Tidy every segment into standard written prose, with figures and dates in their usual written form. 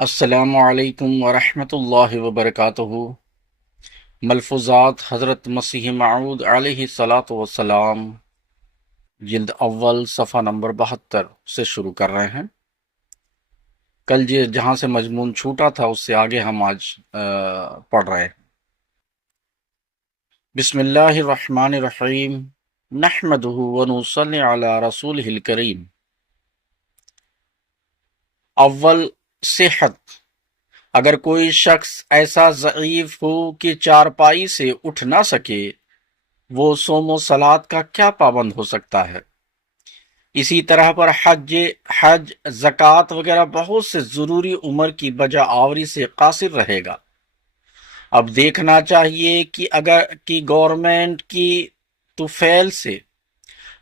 السلام علیکم ورحمۃ اللہ وبرکاتہ۔ ملفوظات حضرت مسیح موعود علیہ الصلاۃ والسلام، جلد اول صفحہ نمبر 72 سے شروع کر رہے ہیں۔ کل جہاں سے مضمون چھوٹا تھا اس سے آگے ہم آج پڑھ رہے ہیں۔ بسم اللہ الرحمن الرحیم، نحمدہ ونصلی علی رسولہ الکریم۔ اول، صحت۔ اگر کوئی شخص ایسا ضعیف ہو کہ چارپائی سے اٹھ نہ سکے، وہ صوم و صلات کا کیا پابند ہو سکتا ہے؟ اسی طرح پر حج، زکوٰۃ وغیرہ بہت سے ضروری امور کی بجا آوری سے قاصر رہے گا۔ اب دیکھنا چاہیے کہ گورنمنٹ کی توفیل سے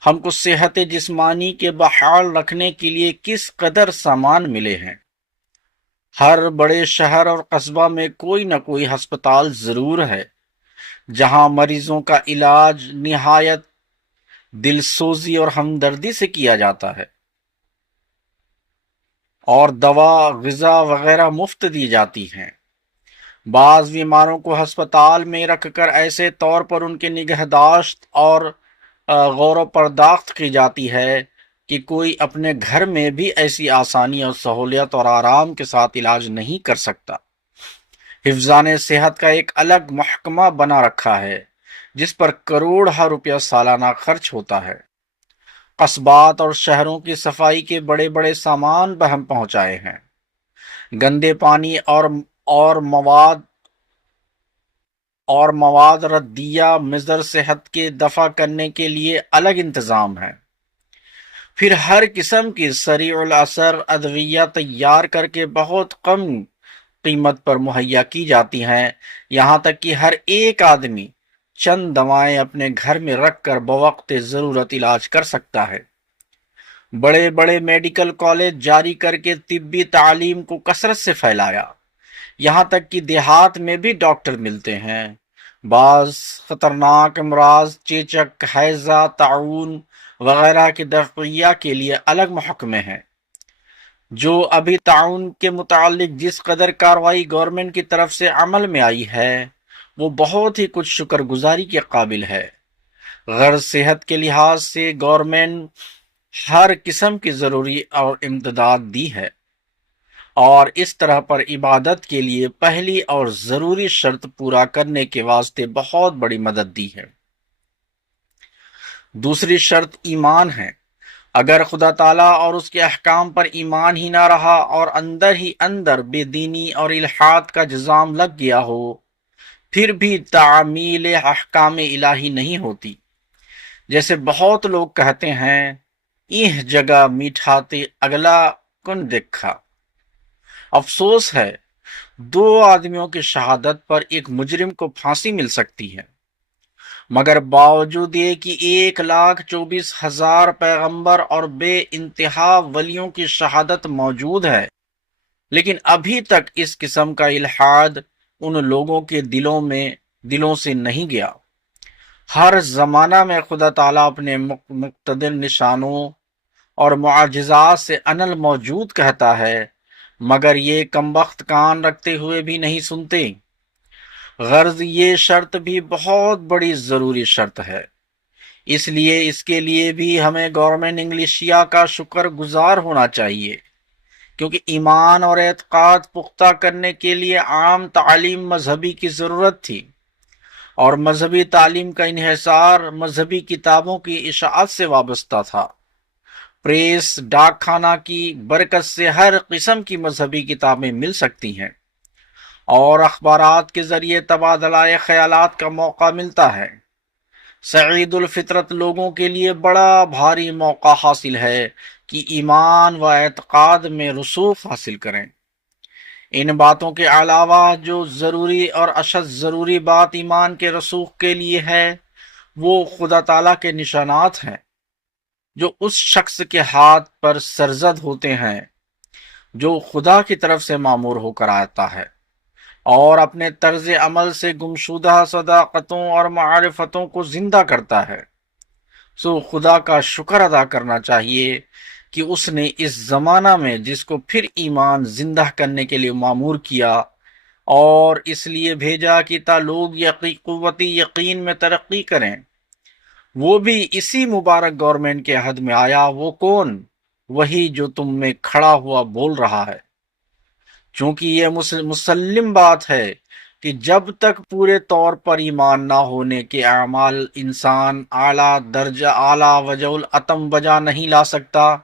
ہم کو صحت جسمانی کے بحال رکھنے کے لیے کس قدر سامان ملے ہیں۔ ہر بڑے شہر اور قصبہ میں کوئی نہ کوئی ہسپتال ضرور ہے جہاں مریضوں کا علاج نہایت دل سوزی اور ہمدردی سے کیا جاتا ہے، اور دوا، غذا وغیرہ مفت دی جاتی ہیں۔ بعض بیماروں کو ہسپتال میں رکھ کر ایسے طور پر ان کی نگہداشت اور غور و پرداخت کی جاتی ہے کہ کوئی اپنے گھر میں بھی ایسی آسانی اور سہولیت اور آرام کے ساتھ علاج نہیں کر سکتا۔ حفظان صحت کا ایک الگ محکمہ بنا رکھا ہے جس پر کروڑہ روپیہ سالانہ خرچ ہوتا ہے۔ قصبات اور شہروں کی صفائی کے بڑے بڑے سامان بہم پہنچائے ہیں۔ گندے پانی اور مواد ردیہ مضر صحت کے دفع کرنے کے لیے الگ انتظام ہے۔ پھر ہر قسم کی سریع الاثر ادویہ تیار کر کے بہت کم قیمت پر مہیا کی جاتی ہیں، یہاں تک کہ ہر ایک آدمی چند دوائیں اپنے گھر میں رکھ کر بوقت ضرورت علاج کر سکتا ہے۔ بڑے بڑے میڈیکل کالج جاری کر کے طبی تعلیم کو کثرت سے پھیلایا، یہاں تک کہ دیہات میں بھی ڈاکٹر ملتے ہیں۔ بعض خطرناک امراض، چیچک، ہیضہ، طاعون وغیرہ کے دفعیہ کے لیے الگ محکمے ہیں۔ جو ابھی طاعون کے متعلق جس قدر کارروائی گورنمنٹ کی طرف سے عمل میں آئی ہے وہ بہت ہی کچھ شکر گزاری کے قابل ہے۔ غرض صحت کے لحاظ سے گورنمنٹ ہر قسم کی ضروری اور امداد دی ہے، اور اس طرح پر عبادت کے لیے پہلی اور ضروری شرط پورا کرنے کے واسطے بہت بڑی مدد دی ہے۔ دوسری شرط ایمان ہے۔ اگر خدا تعالیٰ اور اس کے احکام پر ایمان ہی نہ رہا اور اندر ہی اندر بے دینی اور الحاد کا جزام لگ گیا ہو، پھر بھی تعمیل احکام الہی نہیں ہوتی۔ جیسے بہت لوگ کہتے ہیں، ایہ جگہ میٹھاتے اگلا کن دیکھا۔ افسوس ہے، 2 آدمیوں کی شہادت پر ایک مجرم کو پھانسی مل سکتی ہے، مگر باوجود یہ کہ 1,24,000 پیغمبر اور بے انتہا ولیوں کی شہادت موجود ہے، لیکن ابھی تک اس قسم کا الحاد ان لوگوں کے دلوں سے نہیں گیا۔ ہر زمانہ میں خدا تعالیٰ اپنے مقتدر نشانوں اور معجزات سے انل موجود کہتا ہے، مگر یہ کمبخت کان رکھتے ہوئے بھی نہیں سنتے۔ غرض یہ شرط بھی بہت بڑی ضروری شرط ہے، اس لیے اس کے لیے بھی ہمیں گورنمنٹ انگلیشیا کا شکر گزار ہونا چاہیے، کیونکہ ایمان اور اعتقاد پختہ کرنے کے لیے عام تعلیم مذہبی کی ضرورت تھی، اور مذہبی تعلیم کا انحصار مذہبی کتابوں کی اشاعت سے وابستہ تھا۔ پریس، ڈاک خانہ کی برکت سے ہر قسم کی مذہبی کتابیں مل سکتی ہیں، اور اخبارات کے ذریعے تبادلہ خیالات کا موقع ملتا ہے۔ سعید الفطرت لوگوں کے لیے بڑا بھاری موقع حاصل ہے کہ ایمان و اعتقاد میں رسوخ حاصل کریں۔ ان باتوں کے علاوہ جو ضروری اور اشد ضروری بات ایمان کے رسوخ کے لیے ہے وہ خدا تعالیٰ کے نشانات ہیں جو اس شخص کے ہاتھ پر سرزد ہوتے ہیں جو خدا کی طرف سے مامور ہو کر آتا ہے اور اپنے طرز عمل سے گمشدہ صداقتوں اور معرفتوں کو زندہ کرتا ہے۔ سو خدا کا شکر ادا کرنا چاہیے کہ اس نے اس زمانہ میں جس کو پھر ایمان زندہ کرنے کے لیے معمور کیا اور اس لیے بھیجا کہ تا لوگ قوت یقین میں ترقی کریں، وہ بھی اسی مبارک گورنمنٹ کے عہد میں آیا۔ وہ کون؟ وہی جو تم میں کھڑا ہوا بول رہا ہے، چونکہ یہ مسلم بات ہے کہ جب تک پورے طور پر ایمان نہ ہونے کے اعمال انسان اعلیٰ وجہ العتم بجا نہیں لا سکتا۔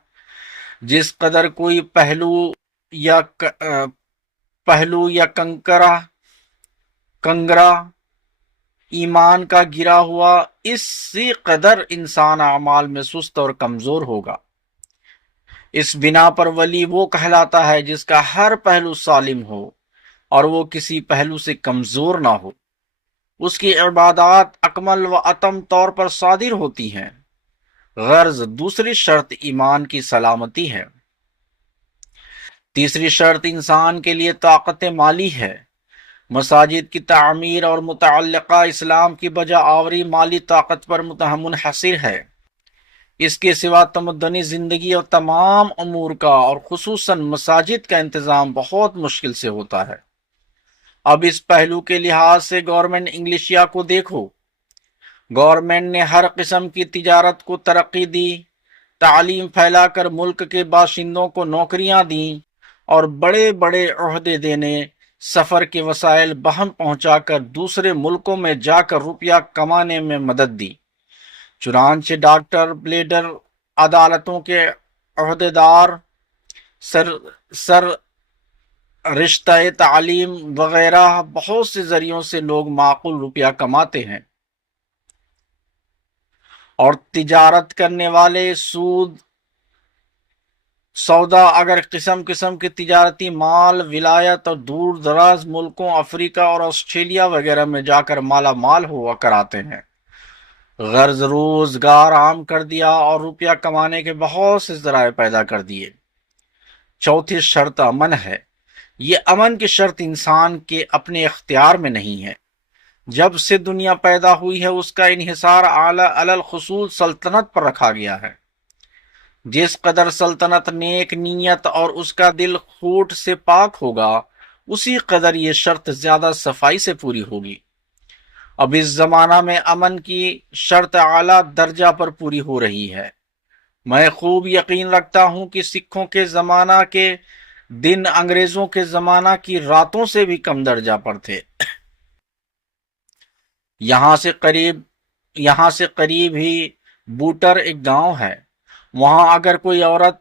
جس قدر کوئی پہلو یا کنگرا ایمان کا گرا ہوا، اسی قدر انسان اعمال میں سست اور کمزور ہوگا۔ اس بنا پر ولی وہ کہلاتا ہے جس کا ہر پہلو سالم ہو اور وہ کسی پہلو سے کمزور نہ ہو۔ اس کی عبادات اکمل و اتم طور پر صادر ہوتی ہیں۔ غرض دوسری شرط ایمان کی سلامتی ہے۔ تیسری شرط انسان کے لیے طاقت مالی ہے۔ مساجد کی تعمیر اور متعلقہ اسلام کی بجا آوری مالی طاقت پر منحصر ہے۔ اس کے سوا تمدنی زندگی اور تمام امور کا اور خصوصاً مساجد کا انتظام بہت مشکل سے ہوتا ہے۔ اب اس پہلو کے لحاظ سے گورنمنٹ انگلشیا کو دیکھو۔ گورنمنٹ نے ہر قسم کی تجارت کو ترقی دی، تعلیم پھیلا کر ملک کے باشندوں کو نوکریاں دیں اور بڑے بڑے عہدے دینے، سفر کے وسائل بہم پہنچا کر دوسرے ملکوں میں جا کر روپیہ کمانے میں مدد دی۔ چنانچہ ڈاکٹر، بلیڈر، عدالتوں کے عہدیدار، سر رشتہ تعلیم وغیرہ بہت سے ذریعوں سے لوگ معقول روپیہ کماتے ہیں، اور تجارت کرنے والے سودا اگر قسم قسم کے تجارتی مال ولایت اور دور دراز ملکوں افریقہ اور آسٹریلیا وغیرہ میں جا کر مالا مال ہوا کراتے ہیں۔ غرض روزگار عام کر دیا اور روپیہ کمانے کے بہت سے ذرائع پیدا کر دیے۔ چوتھی شرط امن ہے۔ یہ امن کی شرط انسان کے اپنے اختیار میں نہیں ہے۔ جب سے دنیا پیدا ہوئی ہے اس کا انحصار علی الخصوص سلطنت پر رکھا گیا ہے۔ جس قدر سلطنت نیک نیت اور اس کا دل کھوٹ سے پاک ہوگا، اسی قدر یہ شرط زیادہ صفائی سے پوری ہوگی۔ اب اس زمانہ میں امن کی شرط اعلیٰ درجہ پر پوری ہو رہی ہے۔ میں خوب یقین رکھتا ہوں کہ سکھوں کے زمانہ کے دن انگریزوں کے زمانہ کی راتوں سے بھی کم درجہ پر تھے۔ یہاں سے قریب ہی بوٹر ایک گاؤں ہے۔ وہاں اگر کوئی عورت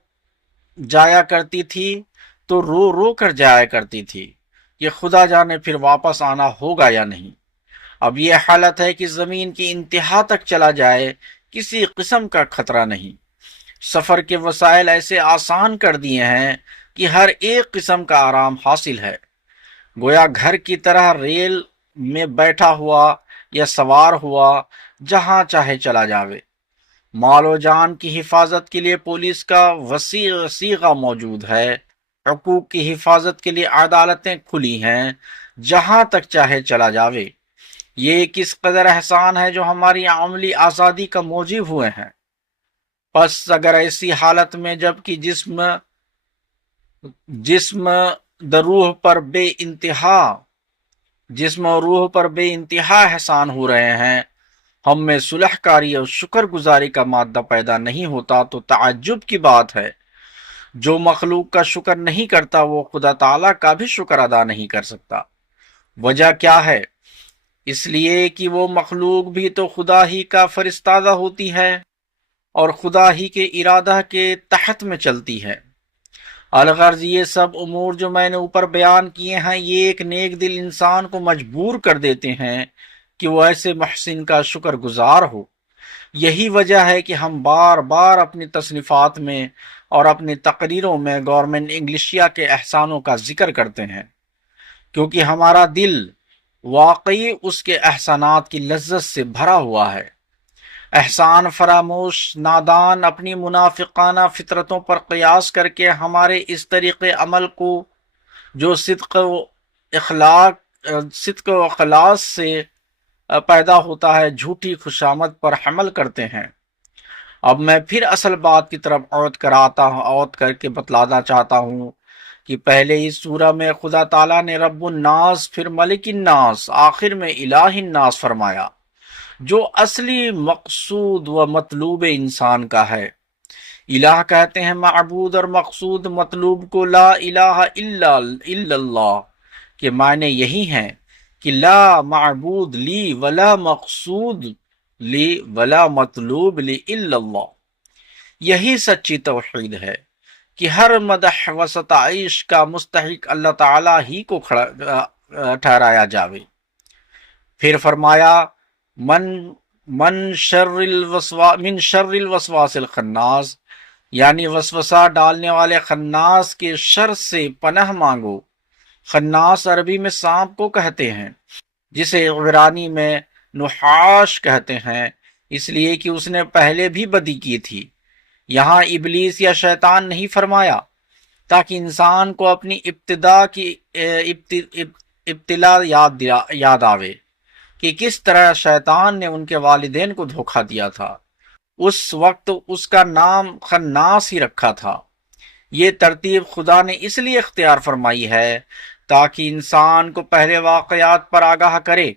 جایا کرتی تھی تو رو رو کر جایا کرتی تھی کہ خدا جانے پھر واپس آنا ہوگا یا نہیں۔ اب یہ حالت ہے کہ زمین کی انتہا تک چلا جائے، کسی قسم کا خطرہ نہیں۔ سفر کے وسائل ایسے آسان کر دیے ہیں کہ ہر ایک قسم کا آرام حاصل ہے، گویا گھر کی طرح ریل میں بیٹھا ہوا یا سوار ہوا جہاں چاہے چلا جاوے۔ مال و جان کی حفاظت کے لیے پولیس کا وسیع سیغہ موجود ہے، حقوق کی حفاظت کے لیے عدالتیں کھلی ہیں، جہاں تک چاہے چلا جاوے۔ یہ کس قدر احسان ہے جو ہماری عملی آزادی کا موجب ہوئے ہیں۔ پس اگر ایسی حالت میں جبکہ جسم روح پر بے انتہا احسان ہو رہے ہیں، ہم میں صلح کاری اور شکر گزاری کا مادہ پیدا نہیں ہوتا تو تعجب کی بات ہے۔ جو مخلوق کا شکر نہیں کرتا وہ خدا تعالیٰ کا بھی شکر ادا نہیں کر سکتا۔ وجہ کیا ہے؟ اس لیے کہ وہ مخلوق بھی تو خدا ہی کا فرستادہ ہوتی ہے اور خدا ہی کے ارادہ کے تحت میں چلتی ہے۔ الغرض یہ سب امور جو میں نے اوپر بیان کیے ہیں، یہ ایک نیک دل انسان کو مجبور کر دیتے ہیں کہ وہ ایسے محسن کا شکر گزار ہو۔ یہی وجہ ہے کہ ہم بار بار اپنی تصنیفات میں اور اپنی تقریروں میں گورنمنٹ انگلشیا کے احسانوں کا ذکر کرتے ہیں، کیونکہ ہمارا دل واقعی اس کے احسانات کی لذت سے بھرا ہوا ہے۔ احسان فراموش نادان اپنی منافقانہ فطرتوں پر قیاس کر کے ہمارے اس طریقے عمل کو جو صدق و اخلاص سے پیدا ہوتا ہے، جھوٹی خوشامد پر حمل کرتے ہیں۔ اب میں پھر اصل بات کی طرف عود کر کے بتلانا چاہتا ہوں کہ پہلے اس سورہ میں خدا تعالیٰ نے رب الناس، پھر ملک الناس، آخر میں الہ الناس فرمایا، جو اصلی مقصود و مطلوب انسان کا ہے۔ الہ کہتے ہیں معبود، اور مقصود مطلوب کو لا الہ الا اللہ کے معنی یہی ہیں کہ لا معبود لی ولا مقصود لی ولا مطلوب لی الا اللہ۔ یہی سچی توحید ہے کہ ہر مدح و ستائش کا مستحق اللہ تعالی ہی کو ٹھہرایا جاوے۔ پھر فرمایا من شر الوسواس الخناس، یعنی وسوسہ ڈالنے والے خناس کے شر سے پناہ مانگو۔ خناس عربی میں سانپ کو کہتے ہیں، جسے عبرانی میں نحاش کہتے ہیں، اس لیے کہ اس نے پہلے بھی بدی کی تھی۔ یہاں ابلیس یا شیطان نہیں فرمایا، تاکہ انسان کو اپنی ابتلا یاد آوے کہ کس طرح شیطان نے ان کے والدین کو دھوکہ دیا تھا۔ اس وقت اس کا نام خناس ہی رکھا تھا۔ یہ ترتیب خدا نے اس لیے اختیار فرمائی ہے تاکہ انسان کو پہلے واقعات پر آگاہ کرے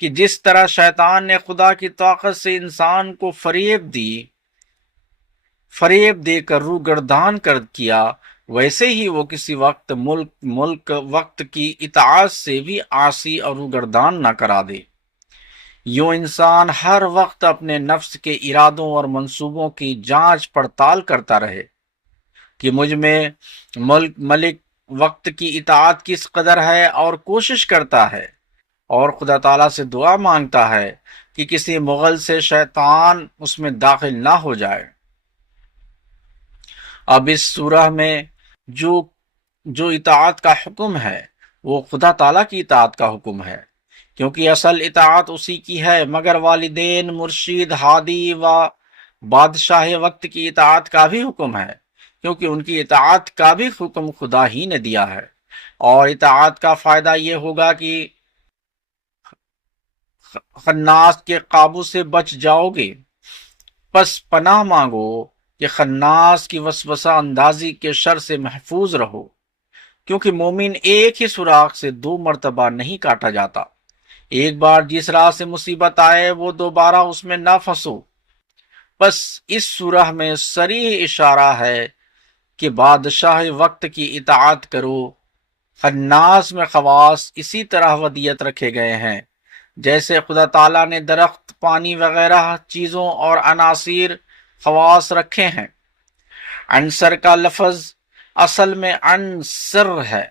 کہ جس طرح شیطان نے خدا کی طاقت سے انسان کو فریب دے کر روگردان کیا، ویسے ہی وہ کسی وقت وقت کی اطاعت سے بھی عاصی اور روگردان نہ کرا دے۔ یوں انسان ہر وقت اپنے نفس کے ارادوں اور منصوبوں کی جانچ پڑتال کرتا رہے کہ مجھ میں ملک وقت کی اطاعت کس قدر ہے، اور کوشش کرتا ہے اور خدا تعالیٰ سے دعا مانگتا ہے کہ کسی مغل سے شیطان اس میں داخل نہ ہو جائے۔ اب اس سورہ میں جو اطاعت کا حکم ہے وہ خدا تعالیٰ کی اطاعت کا حکم ہے، کیونکہ اصل اطاعت اسی کی ہے، مگر والدین، مرشد، ہادی و بادشاہ وقت کی اطاعت کا بھی حکم ہے، کیونکہ ان کی اطاعت کا بھی حکم خدا ہی نے دیا ہے۔ اور اطاعت کا فائدہ یہ ہوگا کہ خناس کے قابو سے بچ جاؤ گے۔ پس پناہ مانگو کہ خناس کی وسوسہ اندازی کے شر سے محفوظ رہو، کیونکہ مومن ایک ہی سوراخ سے 2 مرتبہ نہیں کاٹا جاتا۔ ایک بار جس راہ سے مصیبت آئے وہ دوبارہ اس میں نہ پھنسو۔ بس اس سورہ میں صریح اشارہ ہے کہ بادشاہ وقت کی اطاعت کرو۔ خناس میں خواص اسی طرح ودیت رکھے گئے ہیں جیسے خدا تعالیٰ نے درخت، پانی وغیرہ چیزوں اور عناصر خواص رکھے ہیں۔ عنصر کا لفظ اصل میں عنصر ہے،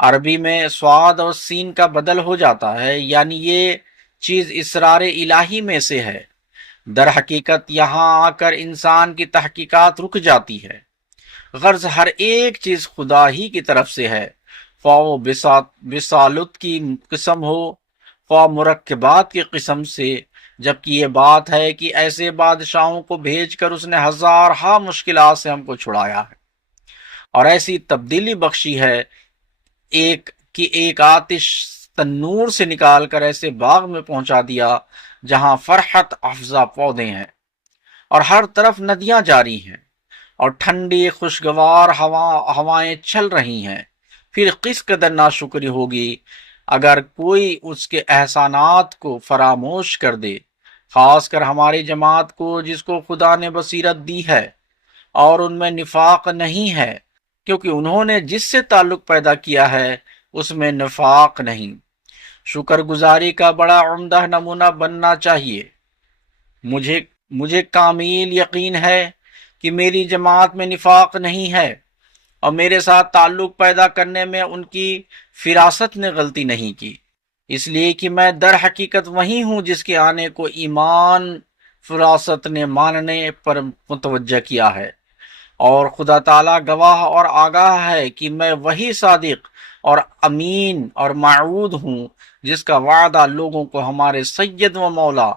عربی میں صاد اور سین کا بدل ہو جاتا ہے، یعنی یہ چیز اسرار الہی میں سے ہے۔ در حقیقت یہاں آ کر انسان کی تحقیقات رک جاتی ہے۔ غرض ہر ایک چیز خدا ہی کی طرف سے ہے، خواہ وہ بسالت کی قسم ہو، خواہ مرکبات کی قسم سے، جبکہ یہ بات ہے کہ ایسے بادشاہوں کو بھیج کر اس نے ہزارہا مشکلات سے ہم کو چھڑایا ہے، اور ایسی تبدیلی بخشی ہے ایک آتش تنور سے نکال کر ایسے باغ میں پہنچا دیا جہاں فرحت افزا پودے ہیں اور ہر طرف ندیاں جاری ہیں اور ٹھنڈی خوشگوار ہوائیں چل رہی ہیں۔ پھر کس قدر ناشکری ہوگی اگر کوئی اس کے احسانات کو فراموش کر دے، خاص کر ہماری جماعت کو جس کو خدا نے بصیرت دی ہے اور ان میں نفاق نہیں ہے، کیونکہ انہوں نے جس سے تعلق پیدا کیا ہے اس میں نفاق نہیں۔ شکر گزاری کا بڑا عمدہ نمونہ بننا چاہیے۔ مجھے کامل یقین ہے کہ میری جماعت میں نفاق نہیں ہے، اور میرے ساتھ تعلق پیدا کرنے میں ان کی فراست نے غلطی نہیں کی، اس لیے کہ میں در حقیقت وہی ہوں جس کے آنے کو ایمان فراست نے ماننے پر متوجہ کیا ہے، اور خدا تعالیٰ گواہ اور آگاہ ہے کہ میں وہی صادق اور امین اور موعود ہوں جس کا وعدہ لوگوں کو ہمارے سید و مولا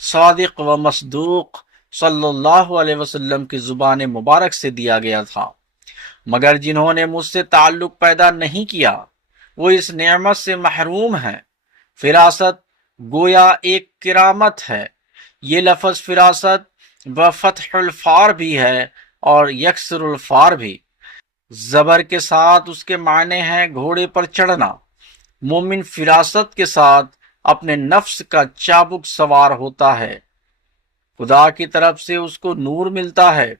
صادق و مصدوق صلی اللہ علیہ وسلم کی زبان مبارک سے دیا گیا تھا۔ مگر جنہوں نے مجھ سے تعلق پیدا نہیں کیا وہ اس نعمت سے محروم ہیں۔ فراست گویا ایک کرامت ہے۔ یہ لفظ فراست و فتح الفار بھی ہے اور یکسر الفار بھی۔ زبر کے ساتھ اس کے معنی ہیں گھوڑے پر چڑھنا۔ مومن فراست کے ساتھ اپنے نفس کا چابک سوار ہوتا ہے، خدا کی طرف سے اس کو نور ملتا ہے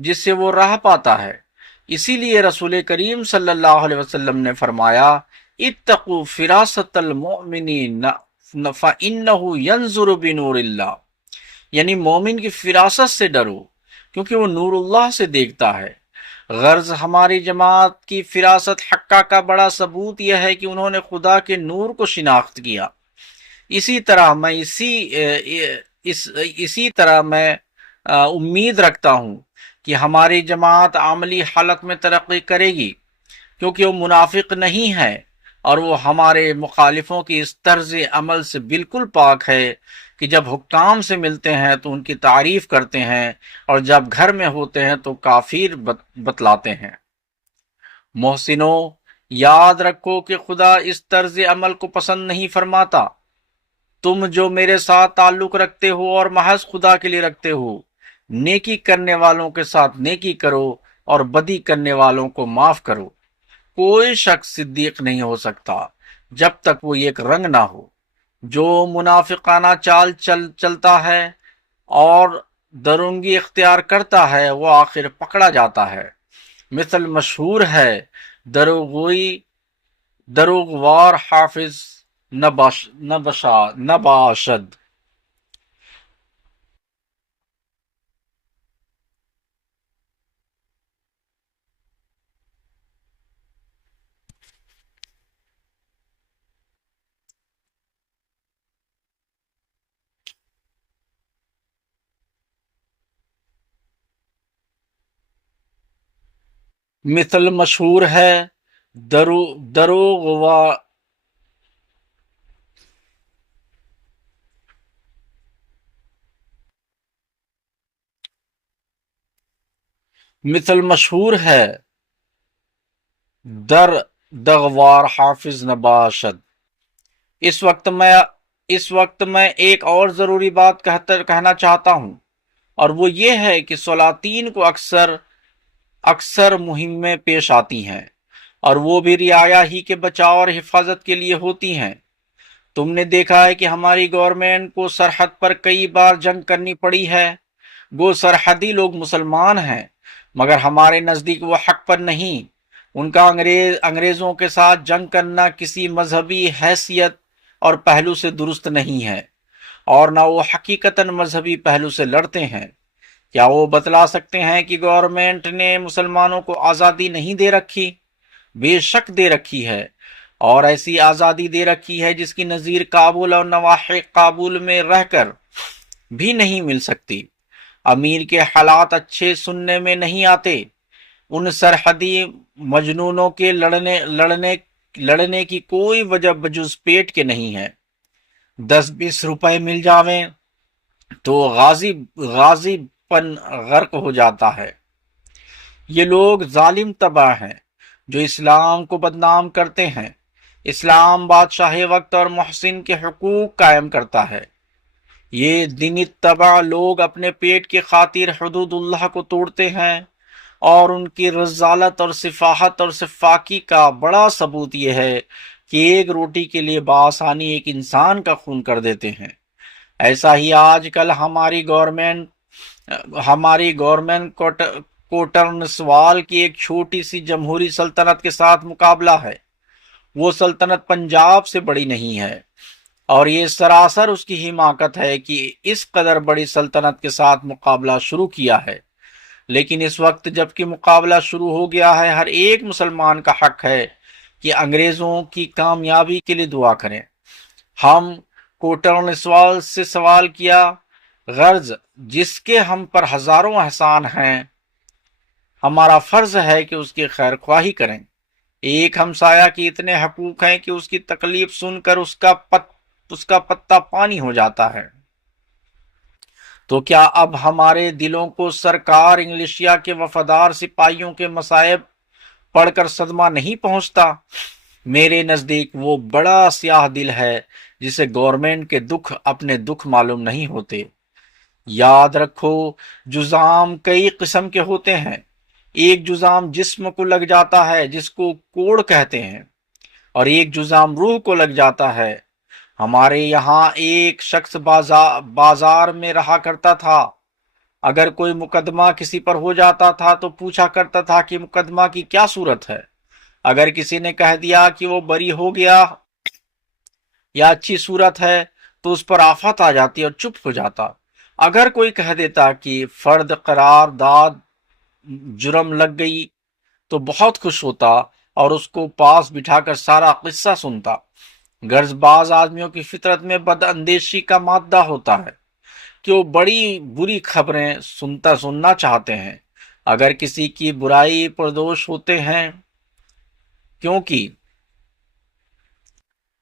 جس سے وہ راہ پاتا ہے۔ اسی لیے رسول کریم صلی اللہ علیہ وسلم نے فرمایا اتقوا فراست المؤمنین فإنہ ینظر بنور اللہ، یعنی مومن کی فراست سے ڈرو کیونکہ وہ نور اللہ سے دیکھتا ہے۔ غرض ہماری جماعت کی فراست حقہ کا بڑا ثبوت یہ ہے کہ انہوں نے خدا کے نور کو شناخت کیا۔ اسی طرح میں امید رکھتا ہوں کہ ہماری جماعت عملی حالت میں ترقی کرے گی، کیونکہ وہ منافق نہیں ہے اور وہ ہمارے مخالفوں کی اس طرز عمل سے بالکل پاک ہے کہ جب حکام سے ملتے ہیں تو ان کی تعریف کرتے ہیں اور جب گھر میں ہوتے ہیں تو کافر بتلاتے ہیں۔ محسنوں، یاد رکھو کہ خدا اس طرز عمل کو پسند نہیں فرماتا۔ تم جو میرے ساتھ تعلق رکھتے ہو اور محض خدا کے لیے رکھتے ہو، نیکی کرنے والوں کے ساتھ نیکی کرو اور بدی کرنے والوں کو معاف کرو۔ کوئی شخص صدیق نہیں ہو سکتا جب تک وہ ایک رنگ نہ ہو۔ جو منافقانہ چال چلتا ہے اور درونگی اختیار کرتا ہے وہ آخر پکڑا جاتا ہے۔ مثل مشہور ہے دروغوار حافظ نباشد۔ مثل مشہور ہے دروغوار مثل مشہور ہے دغوار حافظ نباشد۔ اس وقت میں ایک اور ضروری بات کہنا چاہتا ہوں، اور وہ یہ ہے کہ سلاطین کو اکثر مہمیں پیش آتی ہیں اور وہ بھی رعایا ہی کے بچاؤ اور حفاظت کے لیے ہوتی ہیں۔ تم نے دیکھا ہے کہ ہماری گورنمنٹ کو سرحد پر کئی بار جنگ کرنی پڑی ہے۔ گو سرحدی لوگ مسلمان ہیں مگر ہمارے نزدیک وہ حق پر نہیں۔ ان کا انگریزوں کے ساتھ جنگ کرنا کسی مذہبی حیثیت اور پہلو سے درست نہیں ہے، اور نہ وہ حقیقتاً مذہبی پہلو سے لڑتے ہیں۔ کیا وہ بتلا سکتے ہیں کہ گورنمنٹ نے مسلمانوں کو آزادی نہیں دے رکھی؟ بے شک دے رکھی ہے، اور ایسی آزادی دے رکھی ہے جس کی نظیر کابل اور نواحی کابل میں رہ کر بھی نہیں مل سکتی۔ امیر کے حالات اچھے سننے میں نہیں آتے۔ ان سرحدی مجنونوں کے لڑنے کی کوئی وجہ بجز پیٹ کے نہیں ہے۔ 10-20 روپے مل جاویں تو غازی پن غرق ہو جاتا ہے۔ یہ لوگ ظالم تباہ ہیں جو اسلام کو بدنام کرتے ہیں۔ اسلام بادشاہ وقت اور محسن کے حقوق قائم کرتا ہے۔ یہ دینی تباہ لوگ اپنے پیٹ کی خاطر حدود اللہ کو توڑتے ہیں، اور ان کی رذالت اور سفاہت اور سفاکی کا بڑا ثبوت یہ ہے کہ ایک روٹی کے لیے بآسانی ایک انسان کا خون کر دیتے ہیں۔ ایسا ہی آج کل ہماری گورنمنٹ کوٹرنسوال کی ایک چھوٹی سی جمہوری سلطنت کے ساتھ مقابلہ ہے۔ وہ سلطنت پنجاب سے بڑی نہیں ہے، اور یہ سراسر اس کی حماقت ہے کہ اس قدر بڑی سلطنت کے ساتھ مقابلہ شروع کیا ہے۔ لیکن اس وقت جب کہ مقابلہ شروع ہو گیا ہے، ہر ایک مسلمان کا حق ہے کہ انگریزوں کی کامیابی کے لیے دعا کریں۔ ہم کوٹرنسوال سے سوال کیا، غرض جس کے ہم پر ہزاروں احسان ہیں، ہمارا فرض ہے کہ اس کی خیر خواہی کریں۔ ایک ہمسایہ کے اتنے حقوق ہیں کہ اس کی تکلیف سن کر اس کا پتا پانی ہو جاتا ہے۔ تو کیا اب ہمارے دلوں کو سرکار انگلیشیا کے وفادار سپاہیوں کے مصائب پڑھ کر صدمہ نہیں پہنچتا؟ میرے نزدیک وہ بڑا سیاہ دل ہے جسے گورنمنٹ کے دکھ اپنے دکھ معلوم نہیں ہوتے۔ یاد رکھو جزام کئی قسم کے ہوتے ہیں۔ ایک جزام جسم کو لگ جاتا ہے جس کو کوڑ کہتے ہیں، اور ایک جزام روح کو لگ جاتا ہے۔ ہمارے یہاں ایک شخص بازار میں رہا کرتا تھا۔ اگر کوئی مقدمہ کسی پر ہو جاتا تھا تو پوچھا کرتا تھا کہ مقدمہ کی کیا صورت ہے۔ اگر کسی نے کہہ دیا کہ وہ بری ہو گیا یا اچھی صورت ہے تو اس پر آفت آ جاتی اور چپ ہو جاتا۔ اگر کوئی کہہ دیتا کہ فرد قرار داد جرم لگ گئی تو بہت خوش ہوتا اور اس کو پاس بٹھا کر سارا قصہ سنتا۔ غرض بعض آدمیوں کی فطرت میں بد اندیشی کا مادہ ہوتا ہے کہ وہ بڑی بری خبریں سننا چاہتے ہیں۔ اگر کسی کی برائی پردوش ہوتے ہیں، کیونکہ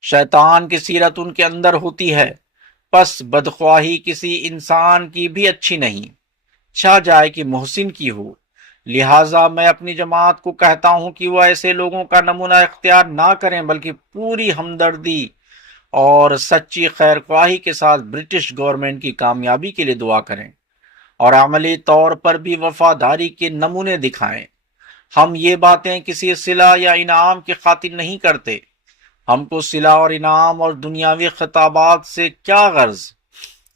شیطان کی سیرت ان کے اندر ہوتی ہے، پس بدخواہی کسی انسان کی بھی اچھی نہیں، چاہ جائے کہ محسن کی ہو۔ لہٰذا میں اپنی جماعت کو کہتا ہوں کہ وہ ایسے لوگوں کا نمونہ اختیار نہ کریں، بلکہ پوری ہمدردی اور سچی خیر خواہی کے ساتھ برٹش گورنمنٹ کی کامیابی کے لیے دعا کریں اور عملی طور پر بھی وفاداری کے نمونے دکھائیں۔ ہم یہ باتیں کسی صلہ یا انعام کی خاطر نہیں کرتے۔ ہم کو صلہ اور انعام اور دنیاوی خطابات سے کیا غرض؟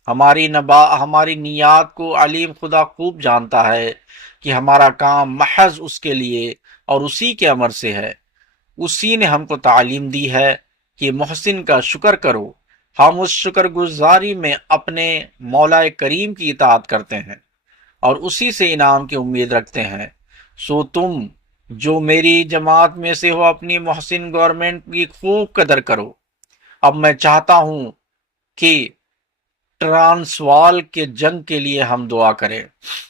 ہماری نیات کو علیم خدا خوب جانتا ہے کہ ہمارا کام محض اس کے لیے اور اسی کے امر سے ہے۔ اسی نے ہم کو تعلیم دی ہے کہ محسن کا شکر کرو۔ ہم اس شکر گزاری میں اپنے مولا کریم کی اطاعت کرتے ہیں اور اسی سے انعام کی امید رکھتے ہیں۔ سو تم جو میری جماعت میں سے ہو اپنی محسن گورنمنٹ کی خوب قدر کرو۔ اب میں چاہتا ہوں کہ ٹرانسوال کے جنگ کے لیے ہم دعا کریں۔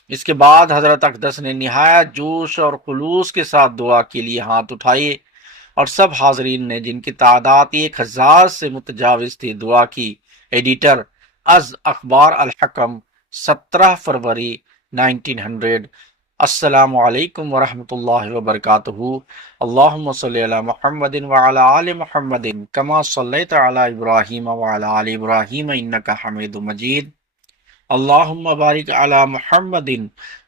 اس کے بعد حضرت اقدس نے نہایت جوش اور خلوص کے ساتھ دعا کے لیے ہاتھ اٹھائے اور سب حاضرین نے، جن کی تعداد 1000 سے متجاوز تھی، دعا کی۔ ایڈیٹر از اخبار الحکم، 17 فروری 1900۔ السلام علیکم ورحمۃ اللہ وبرکاتہ۔ اللہم صلی علی محمد وعلی آل محمد کما صلیت علی ابراہیم وعلی آل ابراہیم انک حمید مجید۔ اللہم بارک علی محمد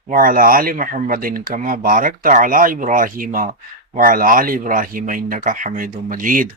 وعلی آل محمد کما بارکت علی ابراہیم وعلی آل ابراہیم انک حمید مجید۔